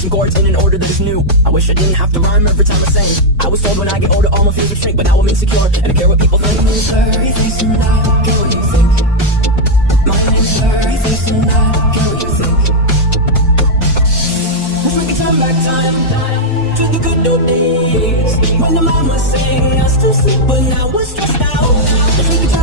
find some chords in an order that is new. I wish I didn't have to rhyme every time I sang. I was told when I get older all my fears would shrink, but now I'm insecure and I care what people think. My name's Furry Face and I don't care what you think. My name's Furry Face and I don't care what you think. Let's make a turn back time to the good old days when the mama sang us to sleep, but now we're stressed out. Let's make a